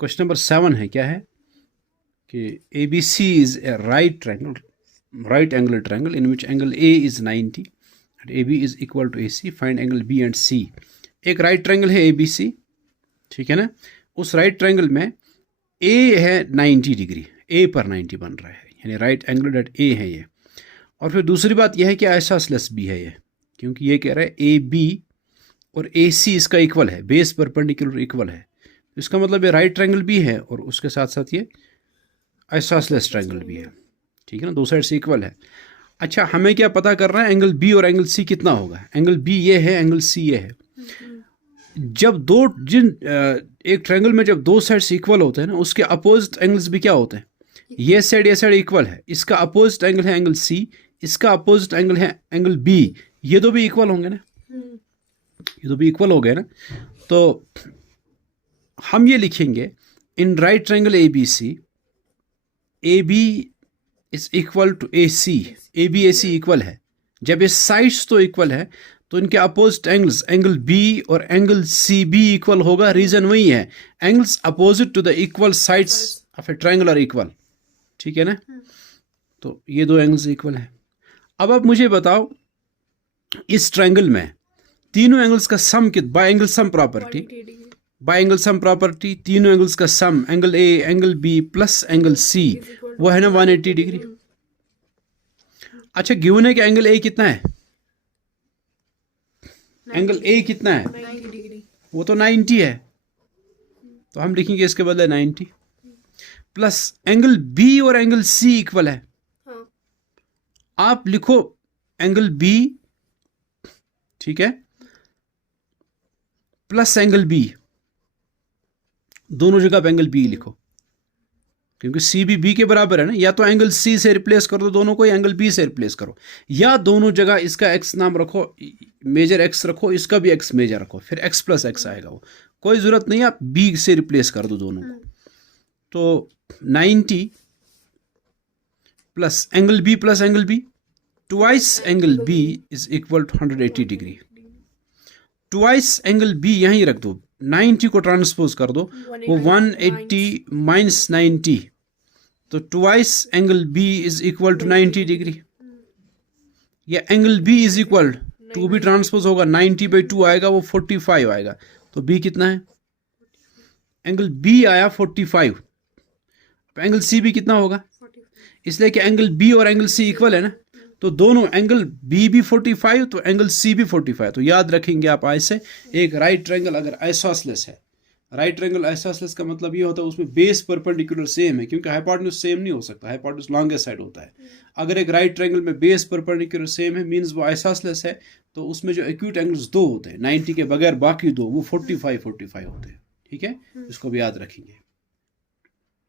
Question number 7 है, क्या है कि A B C is a right angle triangle in which angle A is 90 and A B is equal to A C, find angle B and C. एक right triangle है ए B सी, ठीक है ना। उस राइट ट्रायंगल में ए है 90 degree, ए पर 90 बन रहा है, यानी राइट एंगल एट ए है ये। और फिर दूसरी बात यह है कि आइसोसेलेस बी है ये, क्योंकि ये कह रहा है ए बी और ए सी इसका इक्वल है, बेस परपेंडिकुलर इक्वल है। तो इसका मतलब ये राइट ट्रायंगल भी है और उसके साथ साथ ये आइसोसेलेस ट्रायंगल भी है, ठीक है ना, दो साइड से इक्वल है। अच्छा, हमें क्या पता करना है, एंगल बी और एंगल सी कितना होगा। एंगल बी ये है, एंगल सी ये है। जब एक ट्रायंगल में जब दो साइड से इक्वल होते हैं ना, उसके अपोजिट एंगल्स भी क्या होते हैं, ये साइड इक्वल है, इसका अपोजिट एंगल है एंगल सी, इसका अपोजिट एंगल है एंगल बी, ये दो भी इक्वल होंगे ना, ये दो भी इक्वल हो गए ना। तो हम ये लिखेंगे in right triangle A B C, A B is equal to A C, A B A C equal है। जब ये साइड्स तो इक्वल है तो इनके अपोजिट एंगल्स एंगल बी और एंगल सी भी इक्वल होगा। रीजन वही है, angles opposite to the equal sides of a triangle are equal, ठीक है ना। तो ये दो एंगल्स इक्वल है। अब आप मुझे बताओ, इस ट्रायंगल में तीनों एंगल्स का sum by angle sum property, by angle sum property, तीनों एंगल्स का sum angle A angle B plus angle C, वो है ना 180 डिग्री। अच्छा, गिवन है कि एंगल ए कितना है, एंगल ए कितना है, 90 डिग्री, वो तो 90 है, तो हम लिखेंगे इसके बदले 90 प्लस एंगल बी और एंगल सी इक्वल है। हाँ। आप लिखो एंगल बी, ठीक है, प्लस एंगल बी, दोनों जगह एंगल बी लिखो, क्योंकि सी भी बी के बराबर है ना। या तो एंगल सी से रिप्लेस कर दो दोनों को, या एंगल बी से रिप्लेस करो, या दोनों जगह इसका एक्स नाम रखो, मेजर एक्स रखो, इसका भी एक्स मेजर रखो, फिर एक्स प्लस एक्स आएगा, वो कोई ज़रूरत नहीं, आप बी से रिप्लेस कर दो दोनों को। तो 90 plus angle B, twice angle B is equal to 180 degree. Twice angle B यहीं रख दो, 90 को ट्रांसपोज कर दो, वो 180 माइनस 90, तो twice angle B is equal to 90 degree. या angle B is equal to भी ट्रांसपोज होगा, 90/2 आएगा, वो 45 आएगा। तो बी कितना है, एंगल बी आया 45, एंगल सी भी कितना होगा, इसलिए कि एंगल बी और एंगल सी इक्वल है ना, तो दोनों एंगल बी भी 45 तो एंगल सी भी 45। तो याद रखेंगे आप ऐसे, एक राइट ट्रायंगल अगर आइसोसेलेस है, राइट ट्रायंगल आइसोसेलेस का मतलब ये होता है उसमें बेस परपेंडिकुलर सेम है, क्योंकि हाइपोटेन्यूज सेम नहीं हो सकता, हाइपोटेन्यूज लॉन्गेस्ट साइड होता है। अगर एक राइट ट्रायंगल में बेस परपेंडिकुलर सेम है, मींस वो आइसोसेलेस है, तो उसमें जो एक्यूट एंगल्स दो होते हैं 90 के बगैर, बाकी दो वो 45 होते हैं, ठीक है, इसको भी याद रखेंगे।